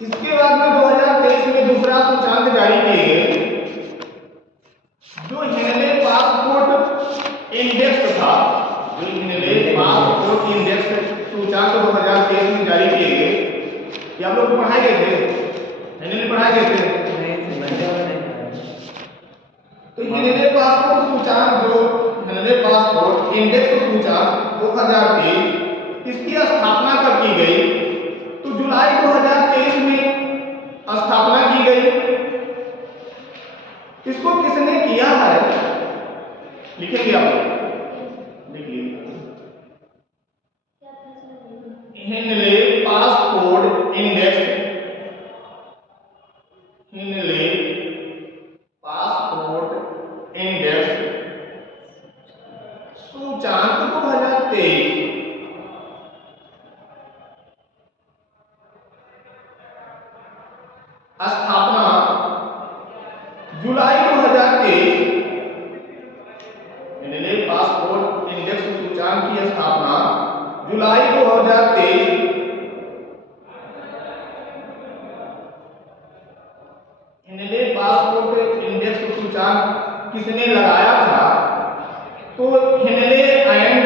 इसके बाद में 2023 में दूसरा सूचकांक जारी किए गए, जो हिनले पासपोर्ट इंडेक्स था। जो हिनले पासपोर्ट इंडेक्स सूचकांक 2023 में जारी किए गए, ये आप लोग पढ़ाए गए थे, हिनले पढ़ाए गए थे। तो हिनले पासपोर्ट सूचकांक, जो हिनले पासपोर्ट इंडेक्स सूचकांक 2023, इसकी स्थापना कब की गई? तो जुलाई 2023 में स्थापना की गई। इसको किसने किया है? लिखेंगे आप, लिख लीजिए। हिनले पासपोर्ट इंडेक्स, हिनले पासपोर्ट इंडेक्स सूचकांक 2023 स्थापना जुलाई 2023। हिनले पासपोर्ट इंडेक्स सूचकांक की स्थापना जुलाई 2023। हिनले पासपोर्ट इंडेक्स सूचकांक किसने लगाया था? तो हिनले एंड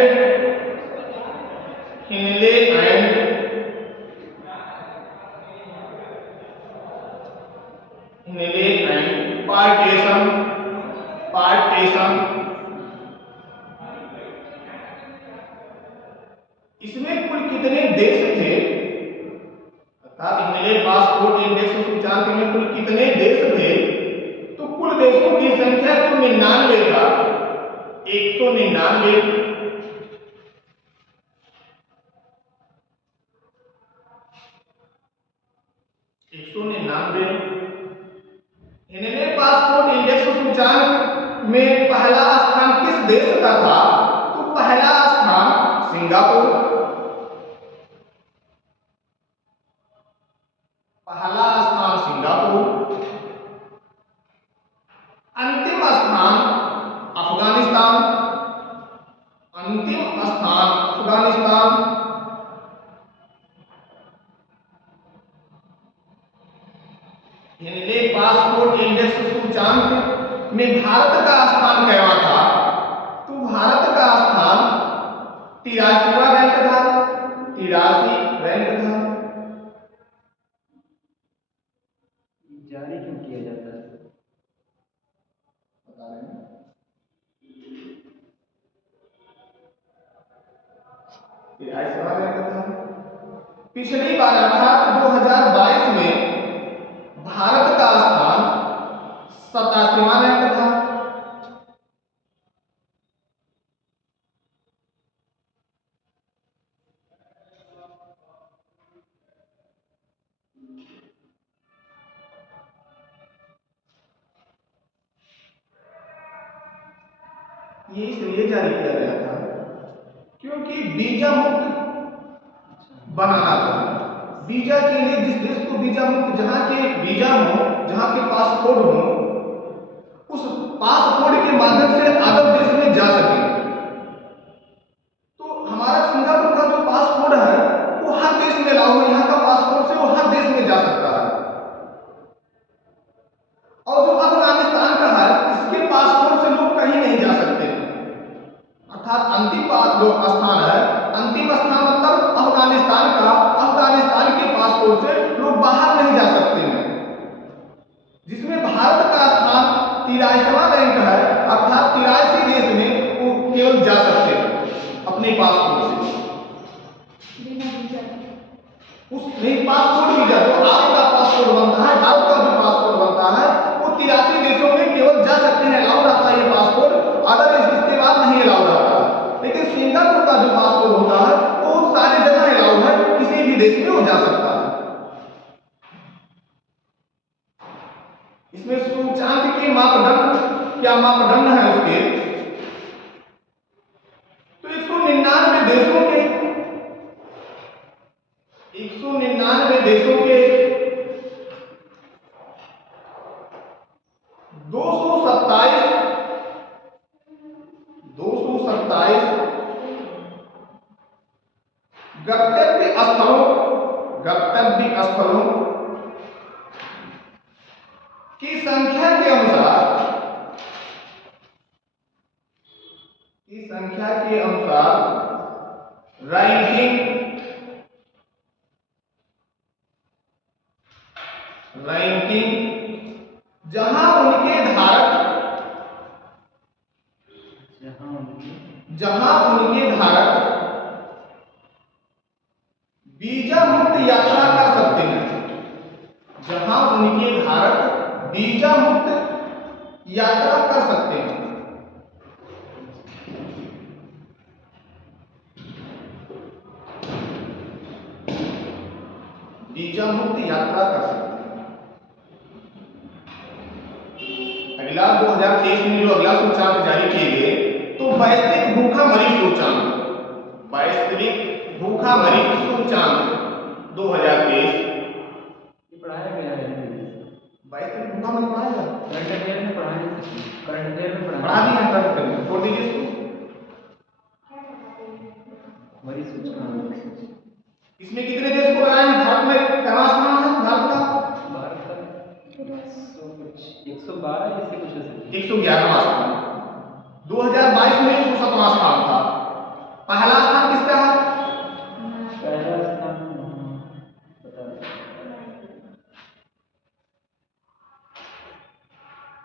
पार्टेशन। इसमें कुल कितने देश थे? अर्थात हिनले पासपोर्ट इंडेक्स सूचकांक में कुल कितने देश थे? तो कुल देशों की संख्या 199 था, 199। हिनले पासपोर्ट इंडेक्स सूचकांक में पहला स्थान किस देश का था? तो पहला स्थान सिंगापुर, पहला स्थान सिंगापुर। अंतिम स्थान अफगानिस्तान, अंतिम स्थान अफगानिस्तान। हिनले पासपोर्ट इंडेक्स सूचकांक में भारत का स्थान क्या था? तो भारत का स्थान 83वां रैंक था, 83 रैंक था। जारी क्यों किया जाता है? बता रहे हैं। पिछली बार अर्थात 2022 में भारत का स्थान 87वां रैंक था। ये इसलिए जारी किया गया था क्योंकि वीजा मुक्त बनाना था। वीजा के लिए जिस देश को वीजा मुक्त, जहां के वीजा हो, जहां के पासपोर्ट हो, उस पासपोर्ट के माध्यम से अदर देश में जा सके। तो हमारा सिंगापुर का जो पासपोर्ट है वो हर देश में अलाउ है, यहाँ का पासपोर्ट से वो हर देश में जा सकता है। और जो अफगानिस्तान का है, इसके पासपोर्ट से लोग कहीं नहीं जा सकते। अर्थात अंतिम जो स्थान है, अंतिम स्थान मतलब अफगानिस्तान का, अफगानिस्तान के पासपोर्ट से लोग बाहर नहीं जा सकते हैं। जिसमें भारत का स्थान 83वां रैंक है, अर्थात 83 देश में वो केवल जा सकते हैं अपने पासपोर्ट से। उस नहीं पासपोर्ट वीजा जो आपका पासपोर्ट बनता है, भारत का जो पासपोर्ट बनता है, वो 83 देशों में केवल जा सकते हैं, अलाउ रहता है ये पासपोर्ट, अदर इसके बाद नहीं अलाउ रहता। लेकिन सिंगापुर का जो पासपोर्ट होता है वो सारी जगह अलाउ है, किसी भी देश में वो जा सकता है। इसमें सूचकांक के मापदंड, क्या मापदंड है उसके? तो 199 देशों के 199 देशों के 227 गंतव्य स्थलों रैंकिंग जहां उनके धारक वीजा मुक्त यात्रा कर सकते हैं, जहां उनके धारक वीजा मुक्त यात्रा कर सकते हैं। वीजा मुक्त यात्रा कर सकते हैं। अगला 2023 में जो अगला सूचकांक जारी किए गए तो वैश्विक भूखमरी सूचकांक, वैश्विक भूखमरी सूचकांक 2023 पढ़ाया गया है। वैश्विक भूखमरी पढ़ाया गया, करंट अफेयर में पढ़ा नहीं सकते, करंट अफेयर में पढ़ा दिया है, करंट अफेयर में छोड़ दीजिए इसको। वही सूचकांक इसमें कितने देश को बनाया है? भारत में कितना स्थान है भारत का? भारत का 112 ऐसे कुछ है, 111वां स्थान। 2022 में 107वां स्थान था। पहला स्थान किसका है? पहला स्थान बता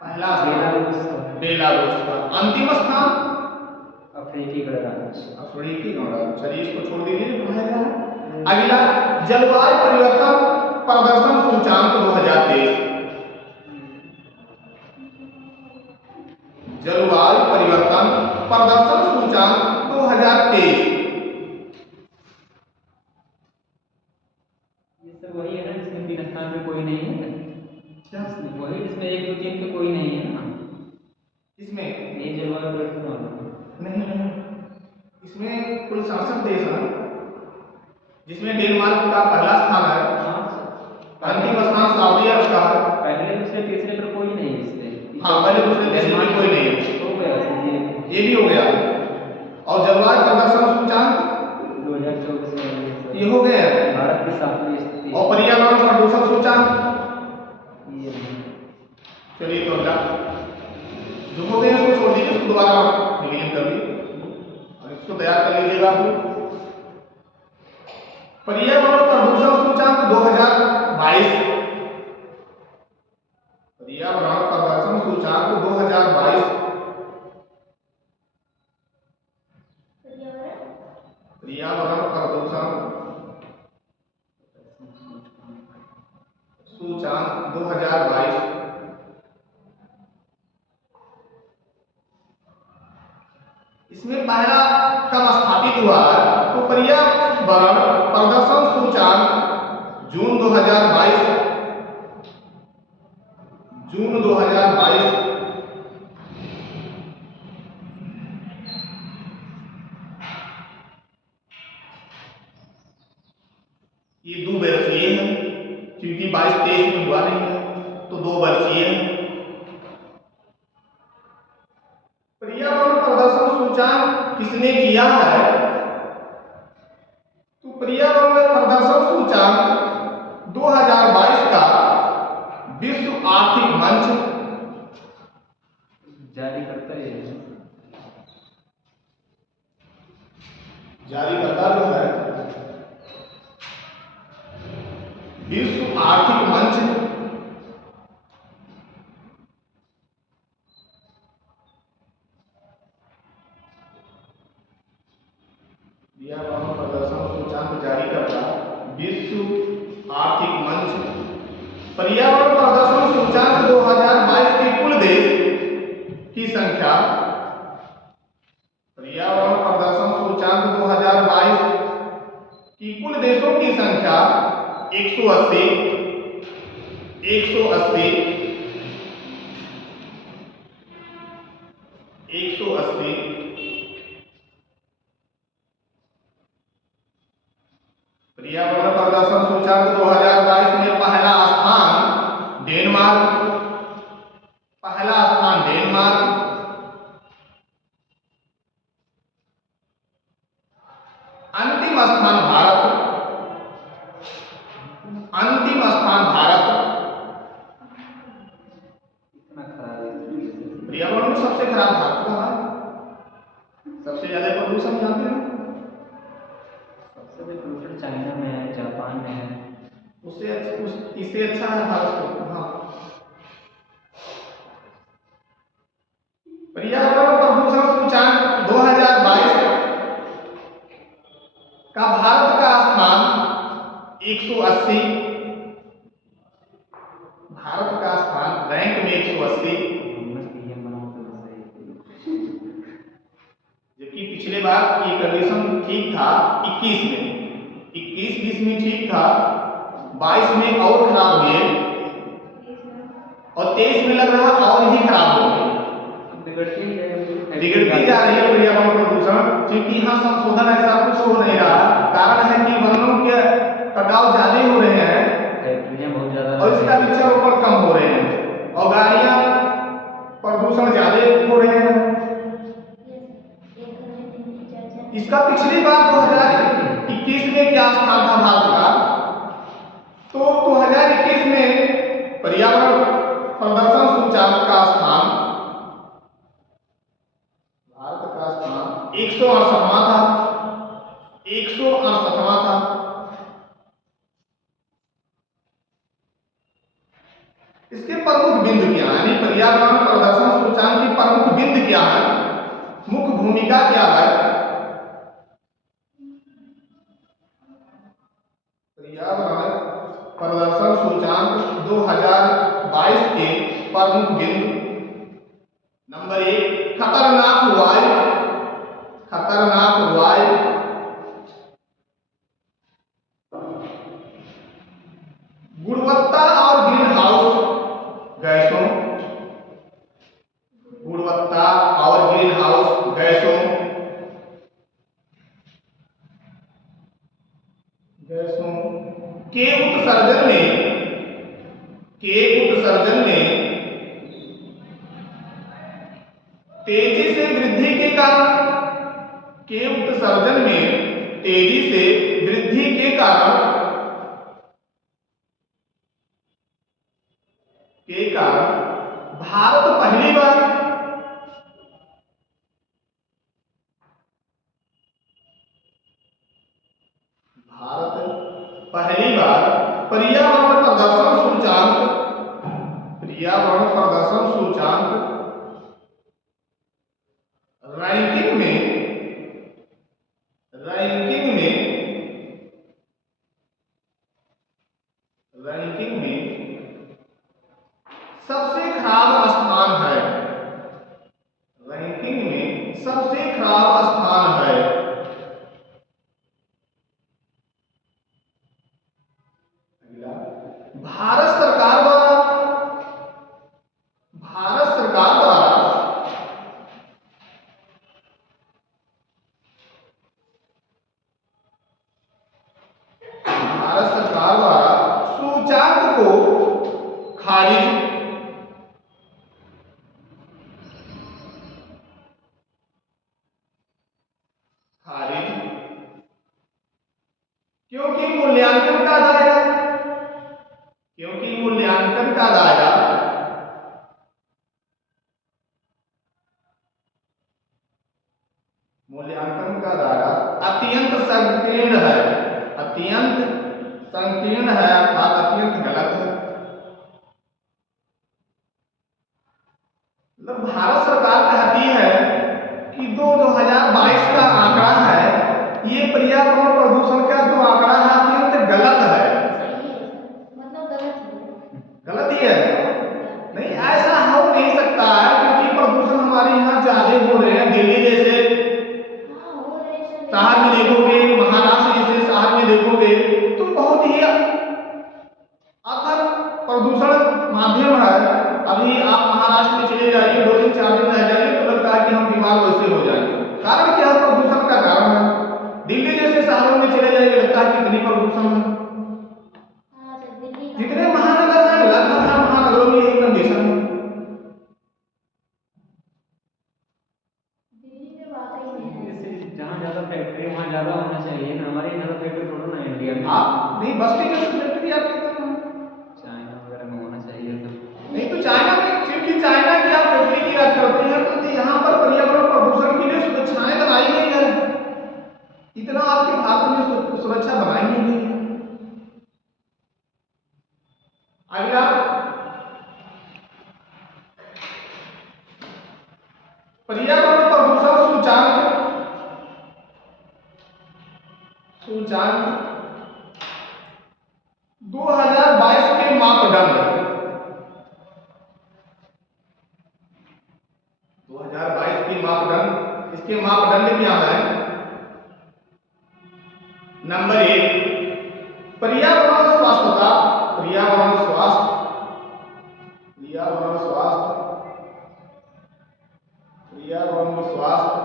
पहला स्थान बेलारूस का। अंतिम स्थान अफ्रीकी गणराज्य। अफ्रीकी गणराज्य। चलिए इसको छोड़ दीजिए, पढ़ाया गया है। अगला जलवायु परिवर्तन प्रदर्शन सूचकांक 2023, जलवायु परिवर्तन प्रदर्शन सूचकांक 2023। ये सब वही है ना जिसमें 3 स्थान पे कोई नहीं है क्या? वही जिसमें 1 2 3 पे कोई नहीं है ना, इसमें ये जलवायु परिवर्तन वाला नहीं, इसमें कुल 67 देश हैं, जिसमें डेनमार्क का पहला स्थान है, अंतिम स्थान सऊदी अरब का है। पहले दूसरे तीसरे पर कोई नहीं है इसमें। हाँ, पहले दूसरे तीसरे में कोई नहीं है, हो गया ये भी हो गया। और जलवायु प्रदर्शन सूचकांक 2024 में ये हो गया। भारत की 7वीं स्थिति। और पर्यावरण प्रदूषण सूचकांक ये चलिए तो अगला जो होते हैं उसको छोड़ दीजिए, उसको दोबारा रिवीजन कर लीजिए और इसको तैयार कर लीजिएगा। पर्यावरण प्रदूषण सूचकांक 2022, पर्यावरण प्रदूषण सूचकांक 2022, पर्यावरण प्रदूषण सूचकांक 2022। इसमें पहला कब स्थापित हुआ है? तो पर्यावरण प्रदर्शन सूचकांक जून 2022, जून 2022। ये 2 वर्षीय है क्योंकि 22-23 में हुआ नहीं है, तो 2 वर्षीय है। पर्यावरण प्रदर्शन सूचकांक किसने किया है? तो पर्यावरण प्रदर्शन सूचकांक 2022 का विश्व आर्थिक मंच जारी करता है, जारी करता जो है विश्व आर्थिक मंच पर्यावरण प्रदर्शन सूचकांक जारी करता विश्व आर्थिक मंच। पर्यावरण प्रदर्शन सूचकांक 2022 के कुल देश की संख्या, पर्यावरण प्रदर्शन सूचकांक 2022 की कुल देशों की संख्या 180, 180, 180। पर्यावरण प्रदर्शन सूचकांक 2022 में पहला स्थान डेनमार्क, पहला स्थान डेनमार्क, अंतिम स्थान भारत, अंतिम स्थान भारत। इतना खराब है। पर्यावरण में सबसे खराब भारत का है, सबसे ज्यादा प्रदूषण यहाँ पे है। सबसे प्रदूषण चाइना में है, जापान में है। उससे उस इससे अच्छा है भारत को। हाँ, पर्यावरण प्रदूषण सूचकांक 2022 का भारत का स्थान 180, भारत का स्थान रैंक में 180, जबकि पिछले बार ये कंडीशन ठीक था 21 में, 21-20 में ठीक था, 22 में और खराब हुए और 23 में लग रहा और ही खराब हो गए, बिगड़ती जा रही है पर्यावरण प्रदूषण। क्योंकि यहाँ संशोधन ऐसा कुछ हो नहीं रहा, कारण है कि वनों के कटाव ज्यादा हो रहे हैं बहुत ज्यादा और इसका वृक्षारोपण कम हो रहे हैं और गाड़ियां प्रदूषण ज्यादा हो रहे हैं। इसका पिछली बार 2021 में क्या स्थान था भारत का, तो 2021 में पर्यावरण प्रदूषण सूचकांक का स्थान, भारत का स्थान 168वां था, 168वां था। इसके प्रमुख बिंदु क्या है, यानी पर्यावरण प्रदूषण सूचकांक की प्रमुख बिंदु क्या है, मुख्य भूमिका क्या है। पर्यावरण प्रदूषण सूचकांक 2022 के प्रमुख बिंदु, नंबर 1 खतरनाक वायु, खतरनाक वायु, गुणवत्ता और ग्रीन हाउस गैसों, गुणवत्ता और ग्रीन हाउस गैसों, गैसों के उत्सर्जन में तेजी से वृद्धि के कारण, के उत्सर्जन में तेजी से वृद्धि के कारण भारत पहली बार पर्यावरण प्रदूषण सूचकांक, पर्यावरण प्रदूषण सूचकांक रैंकिंग में सबसे खराब स्थान है, रैंकिंग में सबसे खराब स्थान है। अगला, भारत सरकार द्वारा सूचकांक को खारिज, क्योंकि मूल्यांकन का दायरा, अत्यंत संकीर्ण है, अत्यंत संकीर्ण है अर्थात अत्यंत गलत है। मतलब भारत सरकार कहती है कि 2022 का आंकड़ा है, ये पर्यावरण प्रदूषण का जो आंकड़ा है अत्यंत गलत है, गलत ही है। नहीं, ऐसा हो नहीं सकता है, क्योंकि प्रदूषण हमारे यहाँ ज्यादा हो रहे हैं। दिल्ली जैसे शहर में देखोगे, महाराष्ट्र जैसे शहर में देखोगे तो बहुत ही अथक प्रदूषण माध्यम है। अभी आप महाराष्ट्र में चले जाइए, 2 दिन 4 दिन रह जाइए तो लगता है कि हम बीमार वैसे हो जाएंगे। कारण क्या है? प्रदूषण का कारण है। दिल्ली जैसे शहरों में चले जाइए, लगता है कितनी प्रदूषण है। जितने महानगर हैं लगभग हर महानगरों में यही कंडीशन है। जहाँ ज्यादा फैक्ट्री वहाँ ज्यादा होना चाहिए ना, हमारे यहाँ ज्यादा फैक्ट्री थोड़ा ना इंडिया में। आप नहीं, बस की जैसे फैक्ट्री आपके चाइना वगैरह में होना चाहिए सब। नहीं तो चाइना में, क्योंकि चाइना की आप फैक्ट्री की बात करते हैं तो यहाँ पर पर्यावरण प्रदूषण के लिए सुरक्षाएं बनाई गई है, इतना आपके भारत में सुरक्षा बनाई नहीं गई है। अगला पर्यावरण प्रदूषण सूचांक 2022 के मापदंड 2022 के मापदंड, इसके मापदंड क्या है? नंबर 1 पर्यावरण स्वास्थ्यता, पर्यावरण स्वास्थ्य, पर्यावरण स्वास्थ्य, पर्यावरण स्वास्थ्य।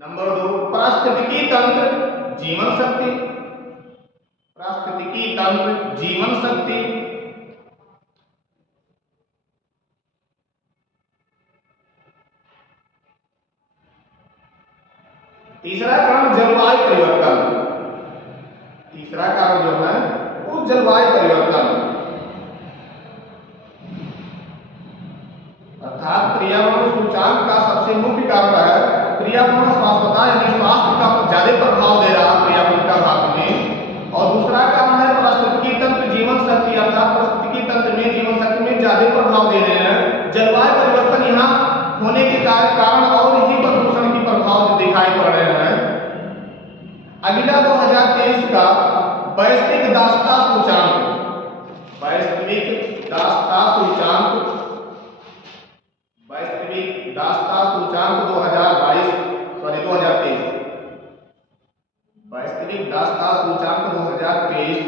नंबर 2 पारिस्थितिकी तंत्र जीवन शक्ति, पारिस्थितिकी तंत्र जीवन शक्ति। तीसरा कारण जलवायु परिवर्तन, तीसरा कारण जो है वो जलवायु परिवर्तन, अर्थात पर्यावरण सूचांक का सबसे मुख्य कारण है पर्यावरण स्वास्थ्यता, यानी स्वास्थ्य का ज्यादा प्रभाव दे रहा है पर्यावरण का भाग में। और दूसरा कारण है पारिस्थितिकी तंत्र जीवन शक्ति, अर्थात पारिस्थितिकी तंत्र में जीवन शक्ति में ज्यादा प्रभाव दे रहे हैं। जलवायु परिवर्तन यहाँ होने के कारण और ही प्रदूषण की प्रभाव दिखाई पड़ रहे हैं। अगला 2023 का वैश्विक दासता सूचांक, वैश्विक दासता सूचांक, वैश्विक दासता सूचांक 2023, वैश्विक दासता सूचांक 2023।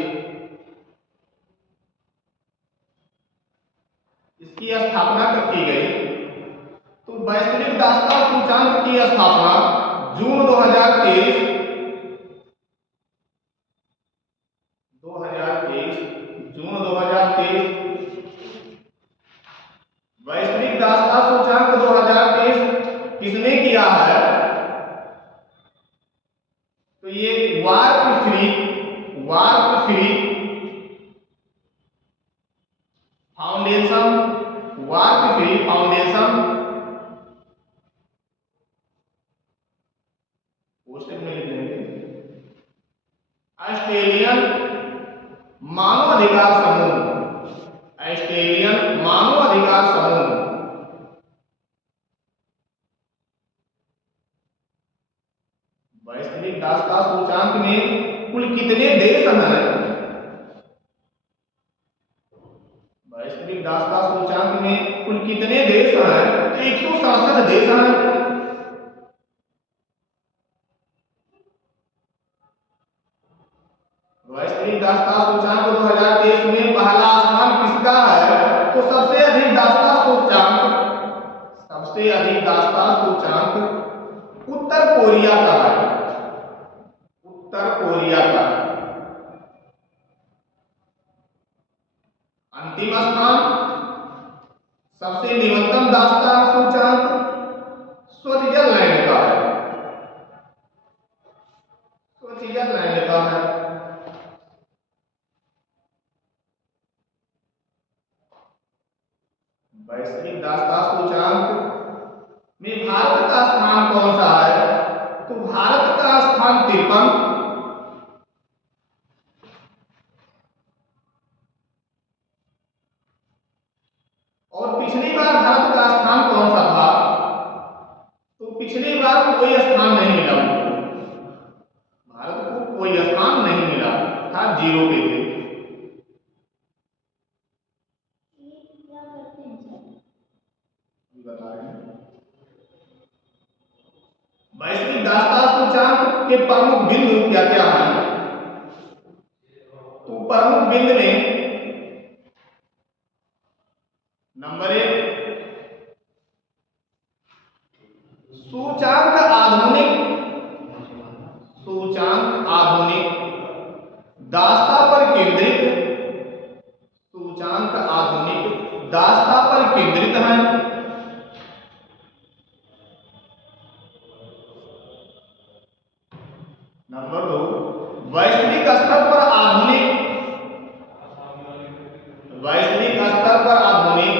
इसकी स्थापना कब की गई? तो वैश्विक दासता सूचांक की स्थापना जून 2023 जून 2023। वैश्विक दासता सूचांक 2023 किसने किया है? तो ये warp free foundation, warp free foundation, poster में लिख लेंगे, ऑस्ट्रेलियन मानव अधिकार समूह, ऑस्ट्रेलियन मानव अधिकार समूह। वैश्विक दासता सूचांक में कुल कितने देश हैं? वैश्विक दासता सूचांक में कुल कितने देश हैं? तो 167 देश हैं। वैश्विक दासता सूचांक 2023 में पहला स्थान किसका है? तो सबसे अधिक दासता सूचांक उत्तर कोरिया का है, उत्तर कोरिया का। अंतिम स्थान सबसे न्यूनतम दासता सूचांक स्विट्जरलैंड का है, स्विट्जरलैंड का है। वैश्विक दासता सूचांक में भारत का स्थान कौन सा है? तो भारत का स्थान 53। और पिछली बार भारत का स्थान कौन सा था? तो पिछली बार कोई स्थान नहीं मिला, भारत को कोई स्थान नहीं मिला था, 0 पे थे। बता रहे हैं वैश्विक दासता सूचांक के प्रमुख बिंदु क्या क्या हैं? तो प्रमुख बिंदु में नंबर 1 सूचांक आधुनिक दासता पर केंद्रित, सूचांक आधुनिक दासता पर केंद्रित है। नंबर 2 वैश्विक स्तर पर आधुनिक, वैश्विक स्तर पर आधुनिक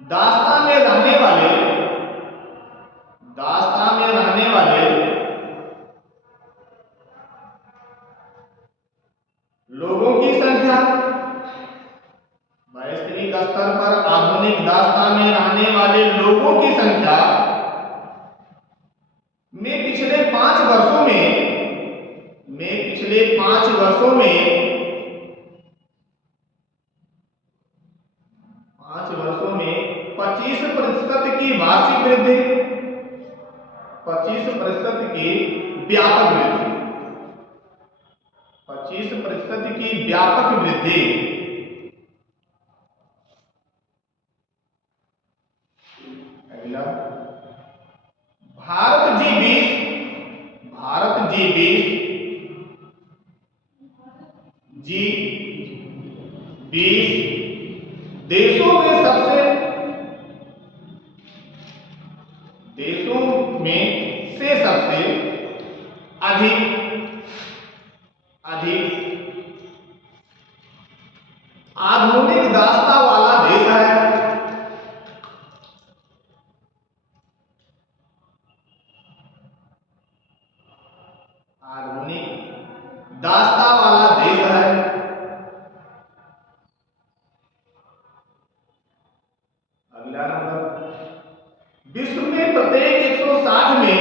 दासता में रहने वाले, दासता में रहने वाले वर्षों में 25% की वार्षिक वृद्धि, 25% की व्यापक वृद्धि, 25% की व्यापक वृद्धि। अगला भारत G20, भारत G20 देशों में सबसे अधिक आधुनिक दास्ता वाला देश है। आधुनिक दास्ता वाला देश है। अगला नंबर, विश्व में प्रत्येक 160 में,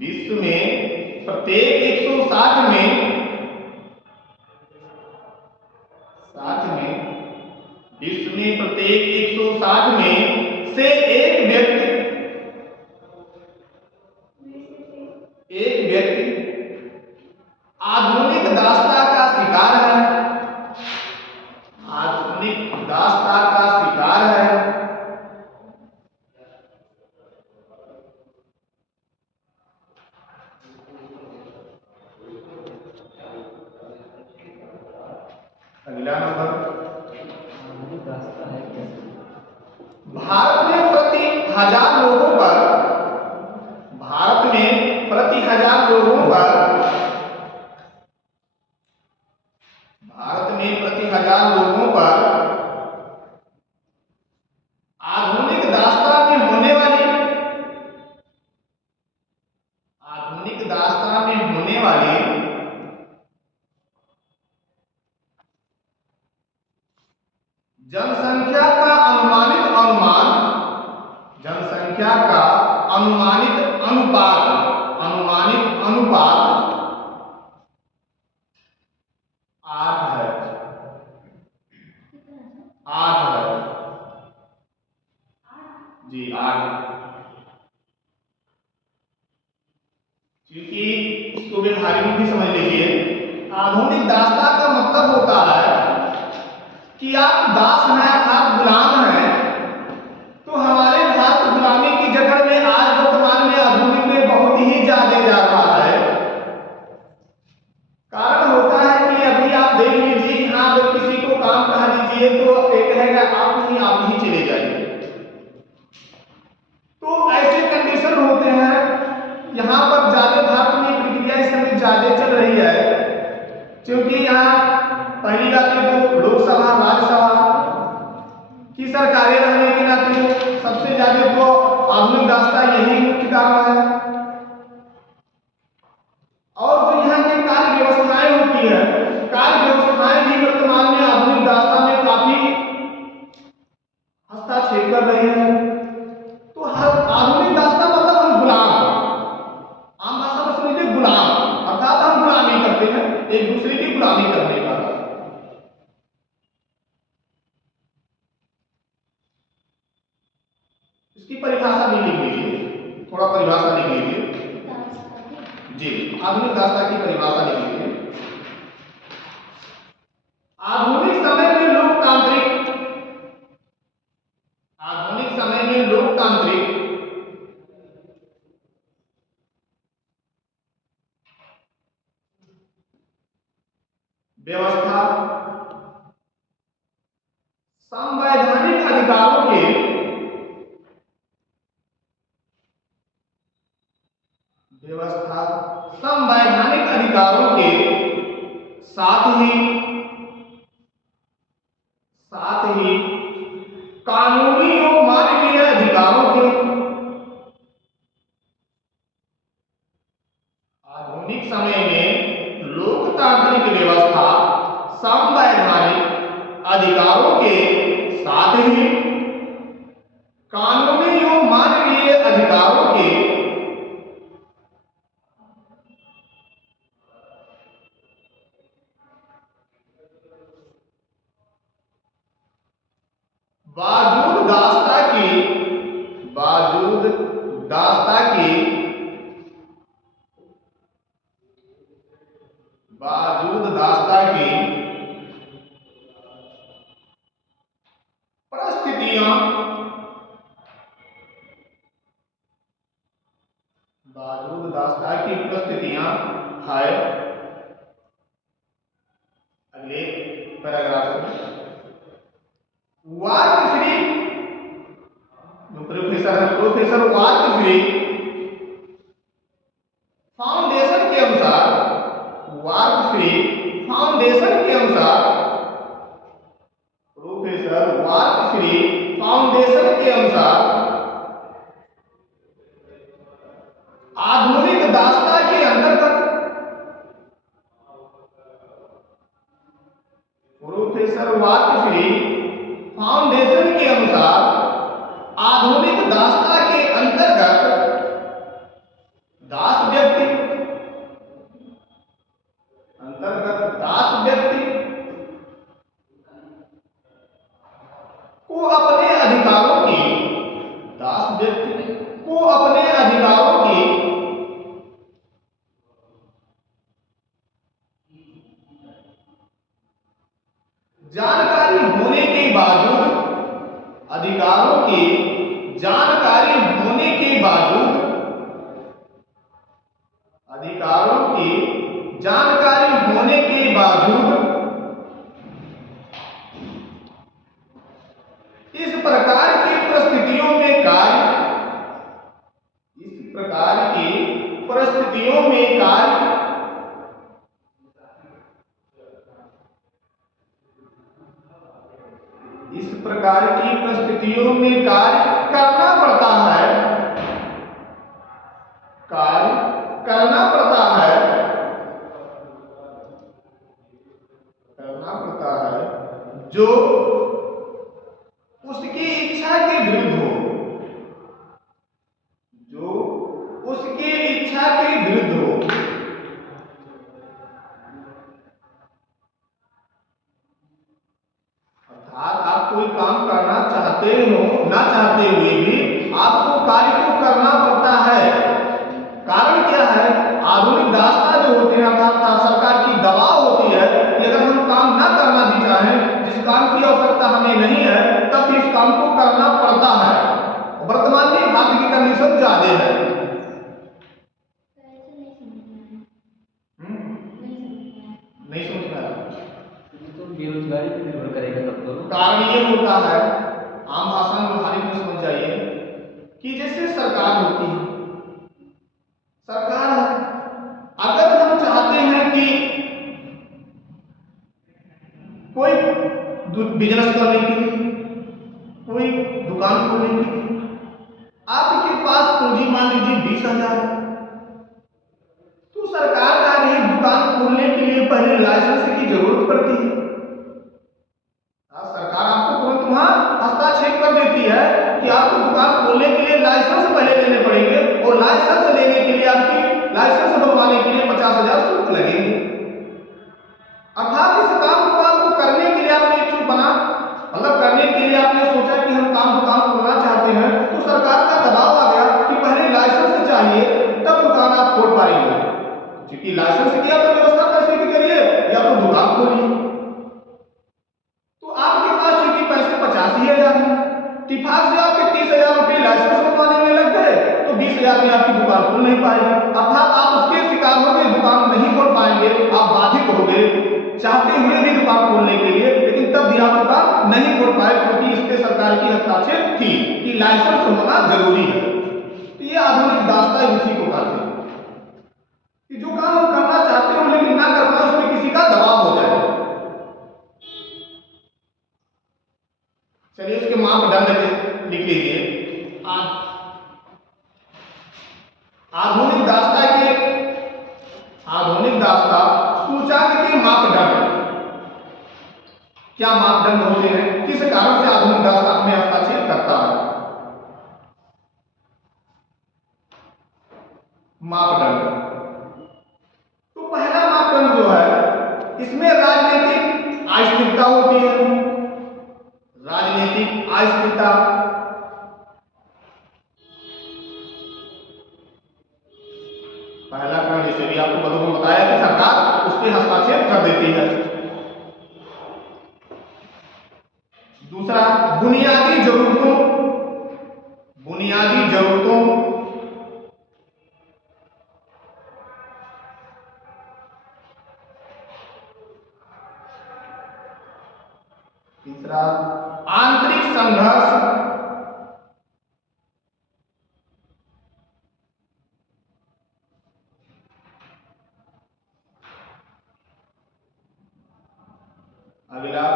विश्व में प्रत्येक 160 में, विश्व में प्रत्येक 160 में से एक व्यक्ति आधुनिक दास्ता का शिकार है। आधुनिक दास्ता का शिकार है। अगला नंबर, भारत में प्रति 1000 लोगों पर, भारत में प्रति 1000 लोगों पर, भारत में प्रति 1000 लोगों पर आधुनिक दास्ता में होने वाली, आधुनिक दास्ता में होने वाली जनसंख्या का जनसंख्या का अनुमानित अनुपात 8 है। 8 है जी, 8। क्योंकि इसको व्यवहारिक भी समझ लीजिए। आधुनिक दास्ता का मतलब होता है कि आप दास हैं, आप गुलाम हैं। तो हमारे भारत गुलामी की जकड़ में आज वर्तमान में आधुनिक में बहुत ही ज्यादा जा रहा है। कारण होता है कि अभी आप देख लीजिए, यहाँ अगर किसी को काम कहा दीजिए तो एक कहेगा आप ही चले जाइए। तो ऐसे कंडीशन होते हैं। यहाँ पर ज्यादा भारत में प्रक्रिया इस समय ज्यादा चल रही है, क्योंकि यहाँ पहली बात तो लोकसभा राज्यसभा की सरकारें रहने के नाते सबसे ज्यादा तो आधुनिक दास्ता यही मुख्य कारण है। और जो यहाँ की कार्य व्यवस्थाएं होती है, कार्य व्यवस्थाएं भी वर्तमान में आधुनिक दास्ता में काफी हस्तक्षेप कर रही है। तो आधुनिक दास्ता मतलब हम गुलाम, आम भाषा में समझिए गुलाम, अर्थात हम गुलामी करते हैं, एक दूसरे की गुलामी करने का। इसकी परिभाषा भी लिख लीजिए, थोड़ा परिभाषा लिख लीजिए जी। आधुनिक दास्ता की परिभाषा लिख लीजिए। आधुनिक समय में लोकतांत्रिक, आधुनिक समय में लोकतांत्रिक व्यवस्था संवैधानिक अधिकारों के व्यवस्था संवैधानिक अधिकारों के साथ ही कानूनी और मानवीय अधिकारों के, आधुनिक समय में लोकतांत्रिक व्यवस्था संवैधानिक अधिकारों के साथ ही कानूनी और मानवीय अधिकारों के बावजूद दास्ता की परिस्थितियां बावजूद दास्ता की परिस्थितियां है। अगले पैराग्राफ में वार्क फ्री, जो प्रोफेसर है, प्रोफेसर वार्क फ्री फाउंडेशन के अनुसार, वार्क फ्री फाउंडेशन के अनुसार, प्रोफेसर वार्क फ्री फाउंडेशन के अनुसार आधुनिक दास्ता के अंतर्गत, प्रोफेसर वार्क फ्री फाउंडेशन के अनुसार आधुनिक दास्ता के अंतर्गत दास व्यक्ति को अपने अधिकारों की, दास व्यक्ति को अपने अधिकारों की जानकारी होने के बावजूद, अधिकारों की जानकारी होने के बावजूद, अधिकारों की जानकारी होने के बावजूद इस प्रकार की परिस्थितियों में कार्य, इस प्रकार की परिस्थितियों में कार्य इस प्रकार की परिस्थितियों में कार्य करना पड़ता है, कार्य करना पड़ता है, करना पड़ता है जो उसकी इच्छा के विरुद्ध हो, जो उसकी इच्छा के विरुद्ध हो। अर्थात आप कोई काम करना चाहते हो, ना चाहते हुए भी आपको कार्य को करना पड़ता है। कारण क्या है? आधुनिक दास्ता जो होते हैं, अर्थात सरकार की दबाव होती है कि अगर हम काम ना करना भी चाहें, जिस काम की आवश्यकता हमें नहीं है, तब इस काम को करना पड़ता है। वर्तमान में भारत की कंडीशन ज्यादा है। नहीं समझ में आ रहा, तो बेरोजगारी पे निर्भर करेगा तब तो। कारण ये होता है, आम भाषा में हमारी में समझ जाइए कि जैसे सरकार होती है, सरकार अगर हम चाहते हैं कि कोई बिजनेस करने के लिए, कोई दुकान खोलने के लिए, आपके पास पूंजी मान लीजिए 20,000, तो सरकार का ही दुकान खोलने के लिए पहले लाइसेंस की जरूरत पड़ती है। सरकार आपको तुरंत वहां हस्ताक्षेप कर देती है कि आपको दुकान खोलने के लिए लाइसेंस पहले लेने पड़ेंगे, और लाइसेंस लेने के लिए आपकी लाइसेंस बनवाने के लिए 50,000 शुल्क लगेंगे। अर्थात इस काम को आपको करने के लिए आपने इच्छुक बना, मतलब करने के लिए आपने सोचा कि हम दुकान खोलना चाहते हैं, तो सरकार का दबाव आ गया कि पहले लाइसेंस चाहिए तब दुकान आप खोल पाएंगे। क्योंकि लाइसेंस की आप व्यवस्था पैसे की करिए या तो दुकान खोलिए, तो आपके पास चूंकि पैसे 85,000 हैं, इत्तेफाक से आपके 30,000 रुपये लाइसेंस बनवाने में लग गए, तो 20,000 में आपकी दुकान खोल नहीं पाएगी। अर्थात आप उसके शिकार हो गए, दुकान नहीं खोल पाएंगे, आप बाधित हो गए, चाहते हुए भी दुकान खोलने के लिए, लेकिन तब भी आप दुकान नहीं खोल पाए, क्योंकि इस पे सरकार की हस्ताक्षेप थी कि लाइसेंस होना जरूरी है। तो ये आधुनिक दास्ता इसी को कहते हैं कि जो काम हम करना चाहते हो लेकिन ना कर पाए, उसमें किसी का दबाव हो जाए। चलिए उसके मापदंड लिख लीजिए। आधुनिक दास्ता सूचकांक के मापदंड, क्या मापदंड होते हैं, किस कारण से आधुनिक दास्ता में हस्ताक्षेप करता है? मापदंड, तो पहला मापदंड जो है, इसमें राजनीतिक अस्थिरता होती है, राजनीतिक अस्थिरता। पहला कारण जैसे भी आपको बताया कि सरकार उस पे हस्तक्षेप कर देती है। दूसरा, बुनियादी जरूरतों, बुनियादी जरूरतों, तीसरा, आंतरिक संघर्ष, अगला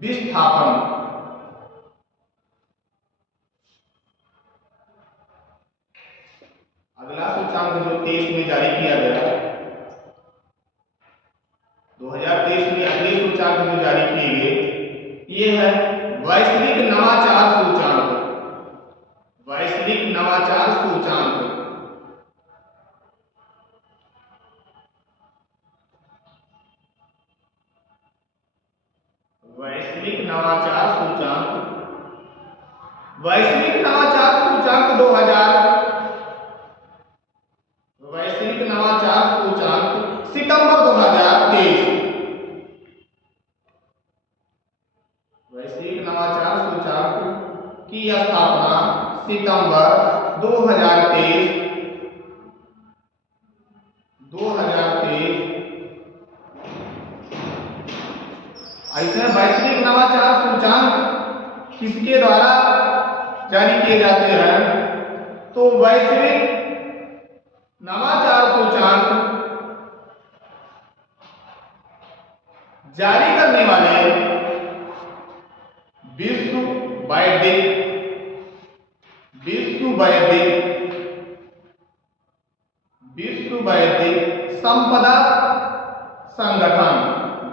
विस्थापन, अगला सूचकांक जो 23 में जारी किया गया, 2023 में अगले सूचकांक जो जारी किए गए, ये है वैश्विक नवाचार सूचकांक, वैश्विक नवाचार सूचकांक। वैश्विक नवाचार सूचकांक, वैश्विक नवाचार सूचकांक 2000, वैश्विक नवाचार सूचकांक सितंबर 2023, वैश्विक नवाचार सूचकांक की स्थापना सितंबर 2023, 2023। ऐसे वैश्विक नवाचार सूचकांक किसके द्वारा जारी किए जाते हैं? तो वैश्विक नवाचार सूचकांक जारी करने वाले विश्व बौद्धिक संपदा संगठन,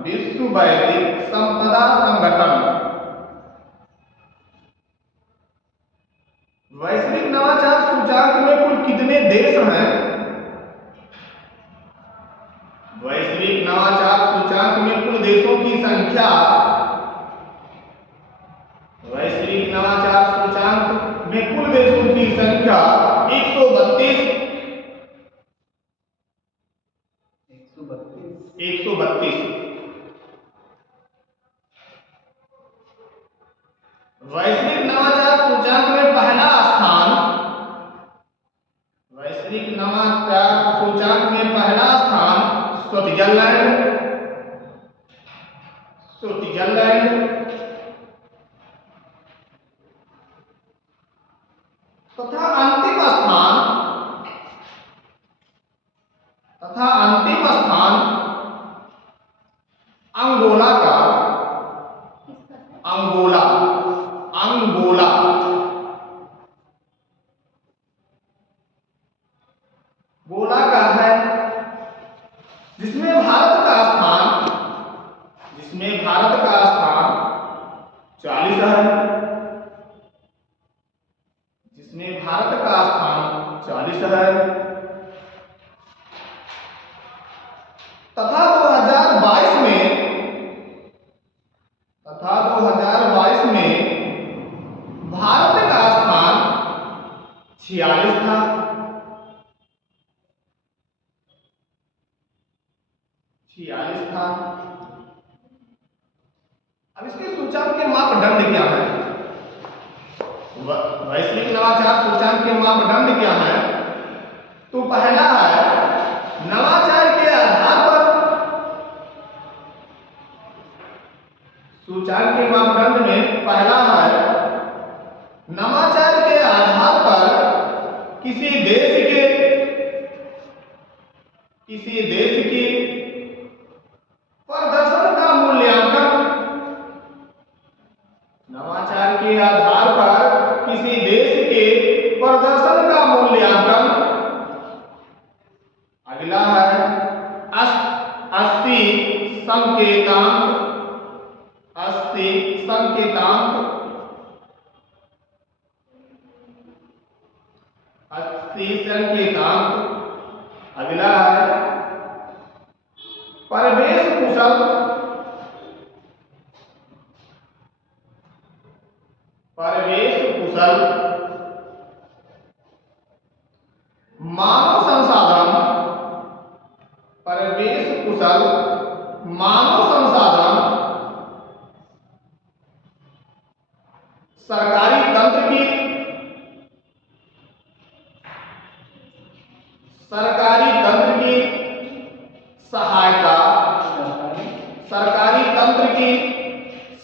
विश्व बौद्धिक संपदा संगठन। वैश्विक नवाचार सूचकांक में कुल कितने देश हैं? वैश्विक नवाचार सूचकांक में कुल देशों की संख्या, वैश्विक नवाचार सूचकांक में कुल देशों की संख्या 132, 132। वैश्विक नवाचार सूचकांक में पहला स्थान, वैश्विक नवाचार सूचकांक में पहला स्थान स्विट्जरलैंड, तथा अंतिम स्थान अंगोला का, अंगोला गोला का है, जिसमें भारत का स्थान 40 है, जिसमें भारत का स्थान 40 है। तथा 2022 में भारत का स्थान 46 था, 46 था। अब इसके सूचकांक के मापदंड क्या है? वैश्विक नवाचार सूचकांक के मापदंड क्या है? तो पहला है नवाचार के आधार पर, सूचकांक के मापदंड में पहला है नवाचार के आधार पर किसी देश के प्रदर्शन का मूल्यांकन, नवाचार के आधार पर किसी देश के प्रदर्शन का मूल्यांकन। अगला है 80 संकेतांक, 80 संकेतांक, 80 संकेतांक। अगला है परिवेश कुशल, मानव संसाधन, परिवेश कुशल मानव संसाधन सरकारी तंत्र की सहायता सरकारी तंत्र की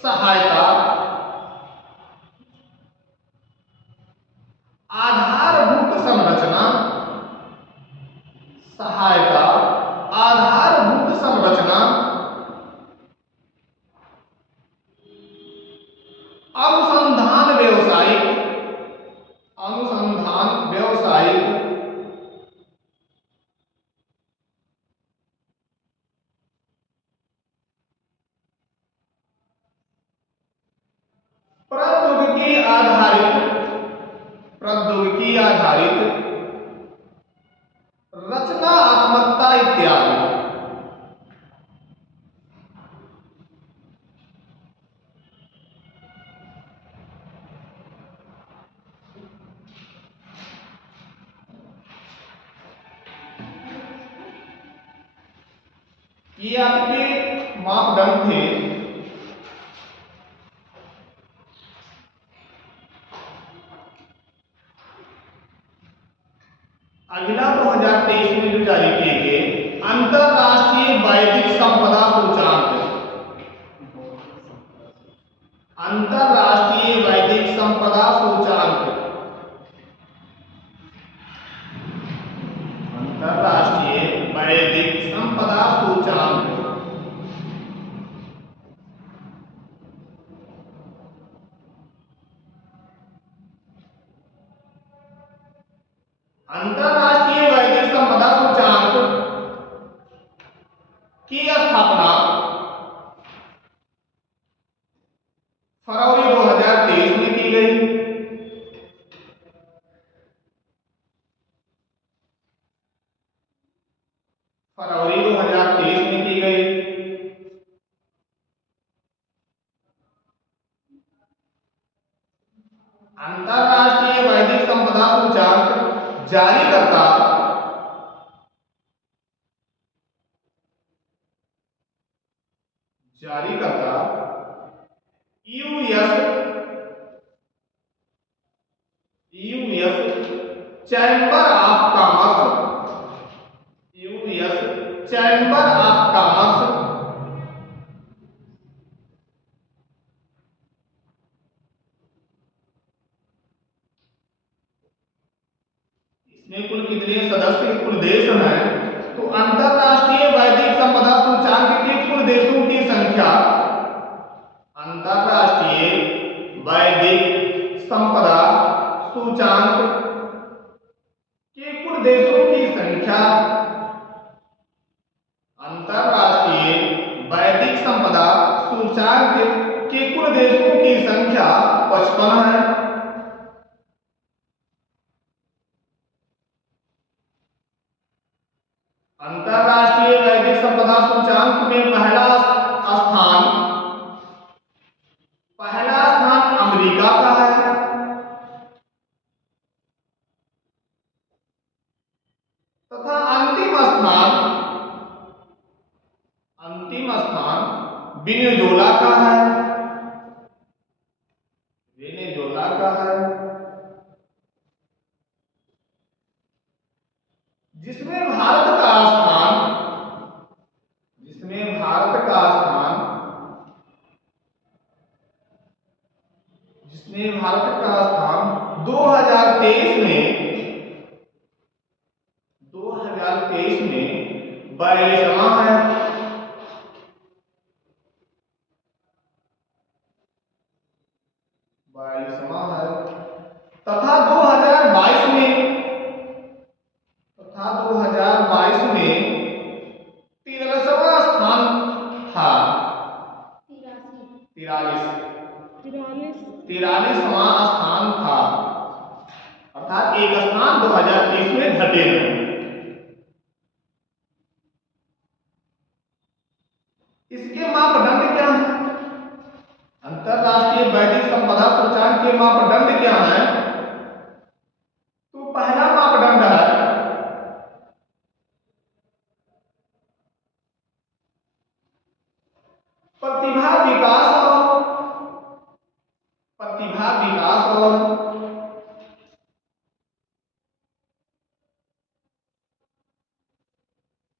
सहायता आधारभूत संरचना सहायता आधारभूत संरचना अनुसंधान व्यावसायिक प्रौद्योगिकी आधारित रचनात्मकता इत्यादि। ये आपके मापदंड थे। अगला 2023 में जो जारी किए गए अंतरराष्ट्रीय बौद्धिक संपदा सूचांक, अंतरराष्ट्रीय बौद्धिक संपदा सूचांक, अंतरराष्ट्रीय बौद्धिक संपदा सूचांक अंतरराष्ट्रीय बौद्धिक संपदा सूचांक की स्थापना फरवरी 2023 में की गई। फरवरी 2023 में की गई। अंतरराष्ट्रीय बौद्धिक संपदा सूचांक जारीकर्ता यूएस चैम्बर ऑफ कॉमर्स इसमें कुल कितने सदस्य कुल देश हैं? तो अंतरराष्ट्रीय बौद्धिक संपदा सूचांक के कुल देशों की संख्या, अंतरराष्ट्रीय बौद्धिक संपदा सूचांक के कुल देशों की संख्या, अंतरराष्ट्रीय बौद्धिक संपदा सूचांक के कुल देशों की संख्या 55 है। अंतरराष्ट्रीय बौद्धिक संपदा सूचांक में पहला स्थान अमेरिका का है, तथा अंतिम स्थान वेनेजुएला का है, जिसमें भारत का स्थान 2023 में 42वां है। तथा 2022 में 43वां स्थान था। 43वां स्थान था, अर्थात एक स्थान 2030 में घटे हैं। इसके मापदंड क्या हैं? अंतरराष्ट्रीय बौद्धिक संपदा सूचांक के मापदंड क्या हैं? तो पहला मापदंड है प्रतिभा विकास और प्रतिभा विकास और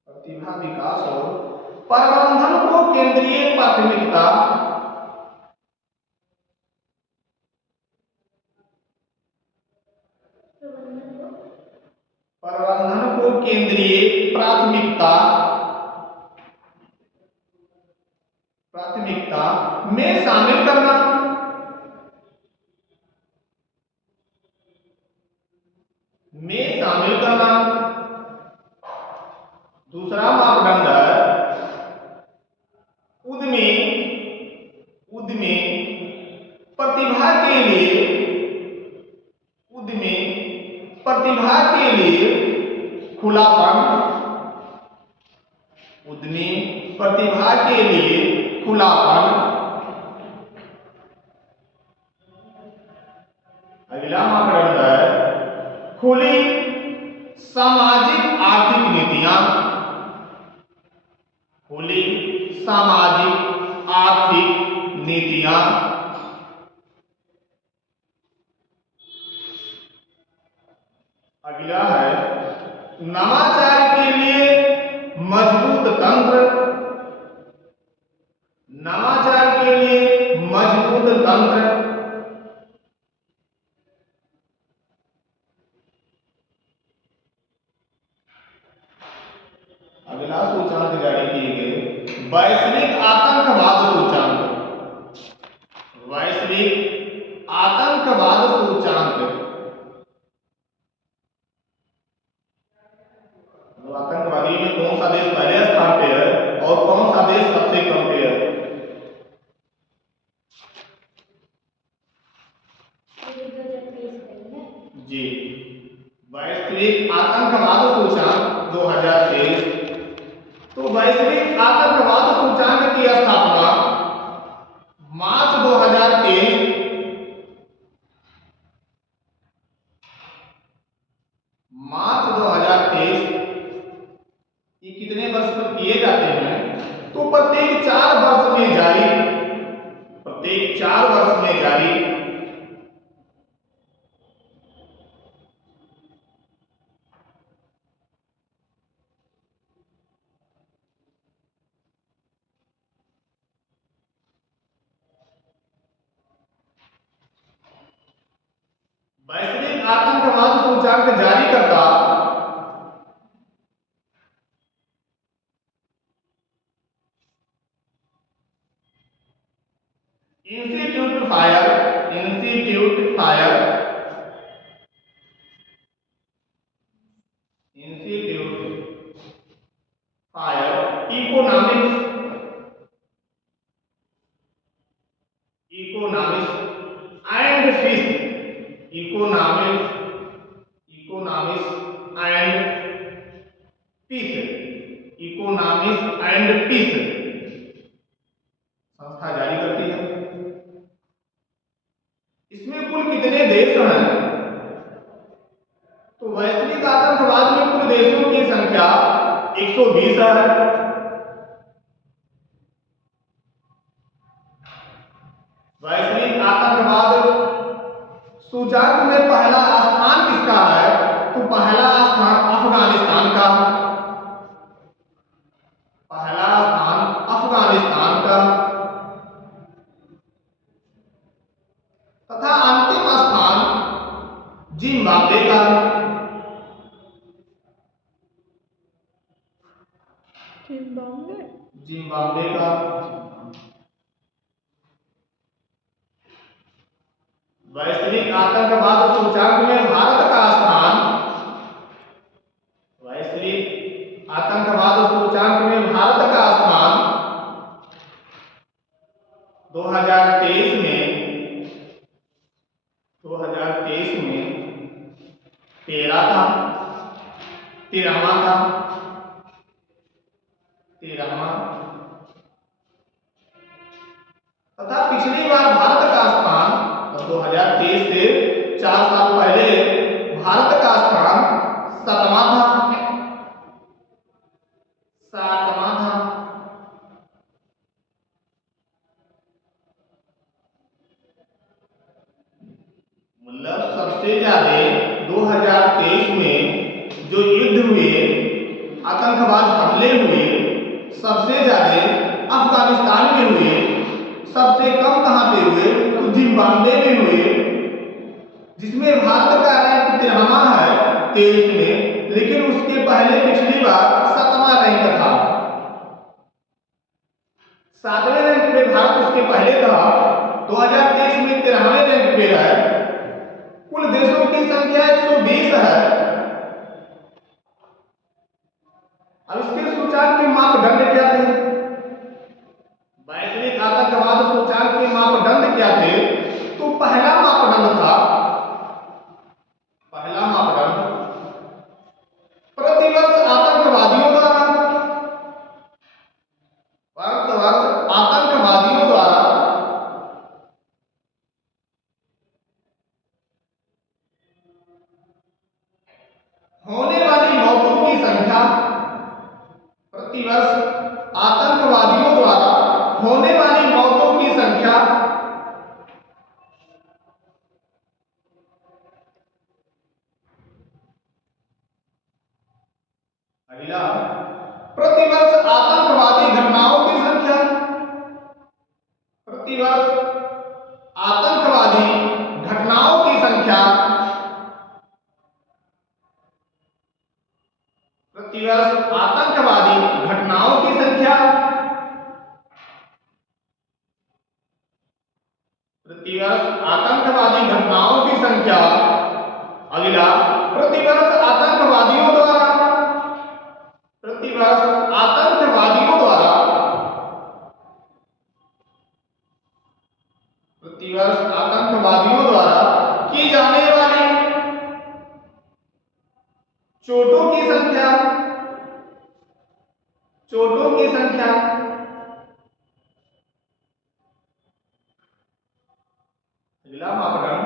प्रतिभा विकास और प्रबंधन को केंद्रीय प्राथमिकता प्रबंधन को केंद्रीय प्राथमिकता प्राथमिकता में शामिल करना। में शामिल करना। दूसरा मापदंड है उद्यमी उद्यमी प्रतिभा के लिए उद्यमी प्रतिभा के लिए खुलापन। उद्यमी प्रतिभा के लिए खुलापन। अगला मापदंड है खुली सामाजिक आर्थिक नीतियां। खुली सामाजिक आर्थिक नीतियां। अगला है नवाचार के लिए मजबूत तंत्र। नवाचार के लिए मजबूत तंत्र। अगला सूचकांक जारी किए गए वैश्विक आतंकवाद सूचकांक। वैश्विक आतंकवाद सूचकांक आतंकवादी में कौन सा देश पहले स्थान पे है और कौन सा देश सबसे कम पे है? जी वैश्विक आतंकवाद सूचकांक 2023। तो वैश्विक आतंकवाद सूचकांक की स्थापना मार्च 2023 मार्च 2023 ये कितने वर्ष पर किए जाते हैं? तो प्रत्येक 4 वर्ष में जारी। प्रत्येक 4 वर्ष में जारी। वैश्विक आतंकवाद सूचकांक जारी करता institute for economics and peace. Economics and peace संस्था जारी करती है। इसमें कुल कितने देश हैं? तो वैश्विक आतंकवाद में कुल देशों की संख्या 120 है। वैश्विक आतंकवाद सूचकांक में पहला स्थान किसका है? तो पहला स्थान अफगानिस्तान का। पहला स्थान अफगानिस्तान का तथा अंतिम स्थान जिम्बाब्वे का। जिम्बाब्वे का। वैश्विक आतंकवाद सूचकांक में भारत का स्थान। वैश्विक आतंकवाद सूचकांक में भारत का स्थान 2023 में 13 था। 13वां था। 13वां तथा पिछली बार भारत का स्थान 2023 से 4 साल पहले भारत का स्थान 7वां था। 7वां था। सबसे ज्यादा अफगानिस्तान में हुए, सबसे कम कहां पे हुए तो जिम्बाब्वे में हुए, जिसमें भारत का रैंक 13वां है 23 में, लेकिन उसके पहले पिछली बार 7वां रैंक था। 7वें रैंक पे भारत उसके पहले था, 2023 में 13वें रैंक पे है। कुल देशों की संख्या 120 है। अब इसके सूचकांक के मापदंड क्या थे? वैश्विक आतंकवाद सूचकांक के मापदंड क्या थे? तो पहला मापदंड था, पहला मापदंड प्रतिवर्ष आतंकवादियों द्वारा, प्रतिवर्ष आतंकवादियों द्वारा होने वाली मौतों की संख्या, प्रतिवर्ष आतंकवादियों द्वारा होने वाली मौतों की संख्या अगला प्रतिवर्ष आतंकवादी घटनाओं की संख्या, प्रतिवर्ष आतंकवादी घटनाओं की संख्या, प्रतिवर्ष आतंकवादी घटनाओं की संख्या, प्रतिवर्ष आतंकवादी घटनाओं की संख्या। अगला प्रतिवर्ष आतंकवादियों द्वारा, प्रतिवर्ष आतंकवादियों द्वारा, प्रतिवर्ष आतंकवादियों द्वारा की जाने वाली चोटों की संख्या, चोटों की संख्या। अगला मापदंड